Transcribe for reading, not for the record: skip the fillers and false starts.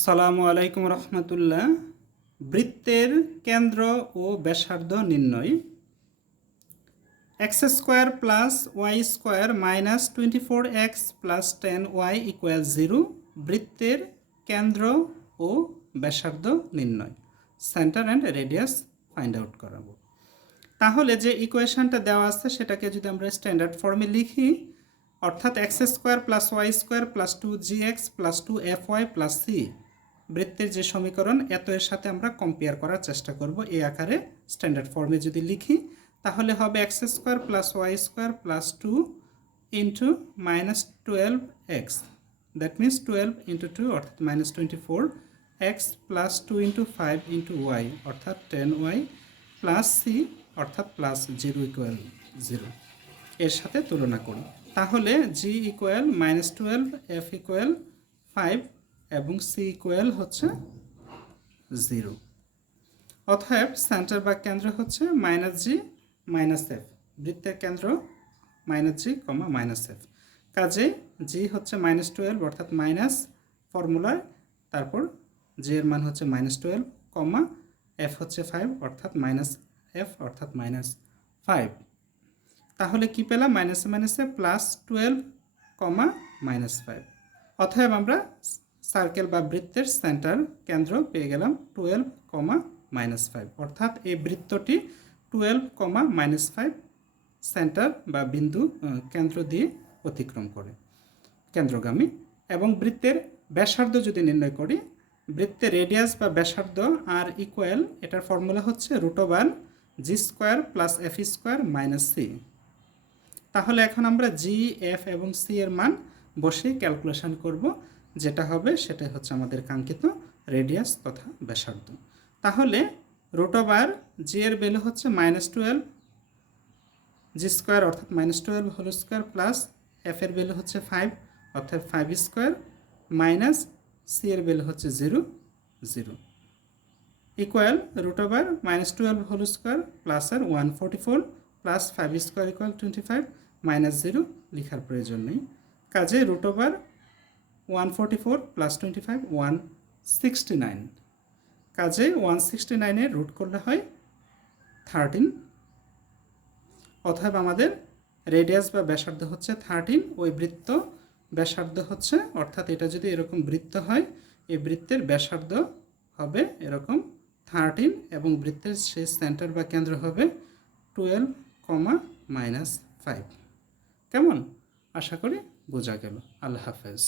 সালামু আলাইকুম রহমতুল্লাহ। বৃত্তের কেন্দ্র ও ব্যাসার্ধ নির্ণয়। X square plus y square minus 24x plus 10y equal 0 বৃত্তের কেন্দ্র ও ব্যাসার্ধ নির্ণয়। Centre and radius find out করাবো। তাহলে যে ইকুয়েশনটা দেওয়া আছে সেটাকে যদি আমরা স্ট্যান্ডার্ড ফর্মে লিখি, অর্থাৎ x square plus y square plus 2gx plus 2fy plus c বৃত্তের যে সমীকরণ এত এর সাথে আমরা কম্পেয়ার করার চেষ্টা করব। এই আকারে স্ট্যান্ডার্ড ফর্মে যদি লিখি তাহলে হবে x square plus y square plus 2 into minus 12x, that means 12 into 2 অর্থাৎ minus 24x plus 2 into 5 into y অর্থাৎ 10y প্লাস c অর্থাৎ প্লাস 0 ইকুয়াল 0 এর সাথে তুলনা করি। তাহলে g equal minus 12, f equal 5 এবং c ইকুয়াল হচ্ছে 0। অতএব সেন্টার বা কেন্দ্র হচ্ছে মাইনাস জি মাইনাস এফ, বৃত্তের কেন্দ্র মাইনাস জি কমা মাইনাস এফ। কাজে জি হচ্ছে মাইনাস 12 অর্থাৎ মাইনাস ফর্মুলায়, তারপর জি এর মান হচ্ছে মাইনাস 12 কমা এফ হচ্ছে 5 অর্থাৎ মাইনাস এফ অর্থাৎ মাইনাস 5। তাহলে কি পেলাম? মাইনাসে মাইনাসে প্লাস 12 কমা মাইনাস 5। অতএব আমরা সার্কেল বা বৃত্তের সেন্টার কেন্দ্র পেয়ে গেলাম 12 কমা মাইনাস 5, অর্থাৎ এই বৃত্তটি 12 কমা মাইনাস 5 সেন্টার বা বিন্দু কেন্দ্র দিয়ে অতিক্রম করে, কেন্দ্রগামী। এবং বৃত্তের ব্যাসার্ধ যদি নির্ণয় করি, বৃত্তের রেডিয়াস বা ব্যাসার্ধ আর ইকুয়াল, এটার ফর্মুলা হচ্ছে √1 G square plus F square minus C. তাহলে এখন আমরা জি, এফ এবং সি এর মান বসে ক্যালকুলেশন করব, যেটা হবে সেটাই হচ্ছে আমাদের কাঙ্ক্ষিত রেডিয়াস তথা ব্যাসার্ধ। তাহলে √1 জি এর ভ্যালু হচ্ছে মাইনাস 12 জি স্কোয়ার অর্থাৎ minus 12 whole square plus F এর ভ্যালু হচ্ছে 5 অর্থাৎ 5 স্কোয়ার মাইনাস সি এর ভ্যালু হচ্ছে 0 0 equal √1 minus 12 whole square plus আর 144 প্লাস 5 স্কোয়ার ইকুয়াল 25 মাইনাস 0 লেখার প্রয়োজন নেই। কাজে √1 144 প্লাস 25 169। কাজে 169 এর রুট করলে হয় 13। অতএব আমাদের রেডিয়াস বা ব্যাসার্ধ হচ্ছে 13। ওই বৃত্ত ব্যাসার্ধ হচ্ছে, অর্থাৎ এটা যদি এরকম বৃত্ত হয়, এই বৃত্তের ব্যাসার্ধ হবে এরকম 13 এবং বৃত্তের সেই সেন্টার বা কেন্দ্র হবে 12 কমা মাইনাস 5। কেমন? আশা করি বোঝা গেল। আল্লাহ হাফেজ।